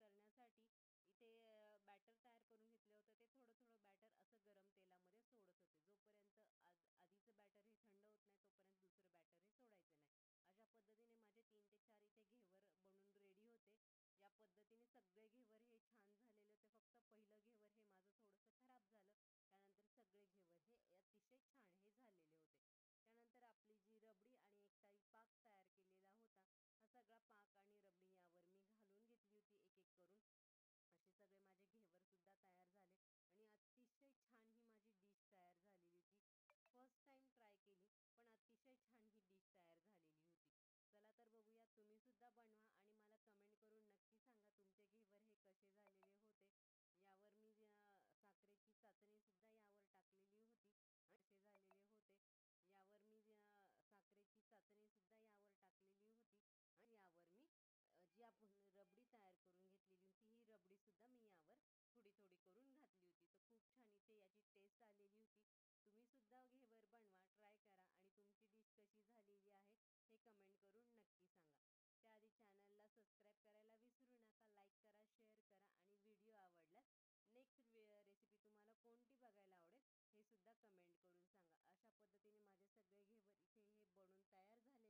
करण्यासाठी इथे बॅटर तयार करून घेतलं होतं. ते थोडं थोडं बॅटर असं गरम तेलामध्ये सोडत होते. जोपर्यंत आधीचं बॅटर हे थंड होत नाही तोपर्यंत दुसरं बॅटर हे सोडायचं नाही. अशा पद्धतीने माझे 3 ते 4 इथे घेवर बनून रेडी होते. या पद्धतीने सगळे घेवर हे छान झालेले होते. फक्त पहिलं घेवर हे माझं थोडंसं खराब झालं. त्यानंतर सगळे घेवर हे अतिशय छान हे झालेले होते. त्यानंतर आपली जी रबडी आणि एक ताई पाक तयार केलेला होता, हा सगळा पाक आणि रबडी यावर मी घालून घेतली होती एक एक करून. असे सगळे माझे घेवर सुद्धा तयार झाले आणि अतिशय छान ही माझी डिश तयार झालेली होती. फर्स्ट टाइम ट्राय केली, पण अतिशय छान ही डिश तयार झालेली होती. चला तर बघूया, तुम्ही सुद्धा बनवा आणि मला कमेंट करून नक्की सांगा तुमचे घेवर हे कसे झालेले होते. यावर मी साखरेची चाचणी सुद्धा यावर टाकलेली होती. कसे झालेले होते यावर मी साखरेची चाचणी सुद्धा यावर टाकलेली होती. आणि यावर मी जी आपण रबडी तयार करून घेतलेली होती, ही रबडी सुद्धा मी यावर थोडी थोडी करून घातली होती. तर खूप छान इथे याची टेस्ट आलेली होती. तुम्ही सुद्धा घेवर बनवा, ट्राय करा आणि तुमची डिश कशी झालेली आहे हे कमेंट करून नक्की सांगा. त्याआधी चॅनलला सबस्क्राईब करायला विसरू नका. लाईक करा, शेअर करा आणि व्हिडिओ आवडल्यास नेक्स्ट रेसिपी तुम्हाला कोणती बघायला आवडेल हे सुद्धा कमेंट करून सांगा. अशा पद्धतीने माझे सगळे घेवर इथे हे बनून तयार झाले.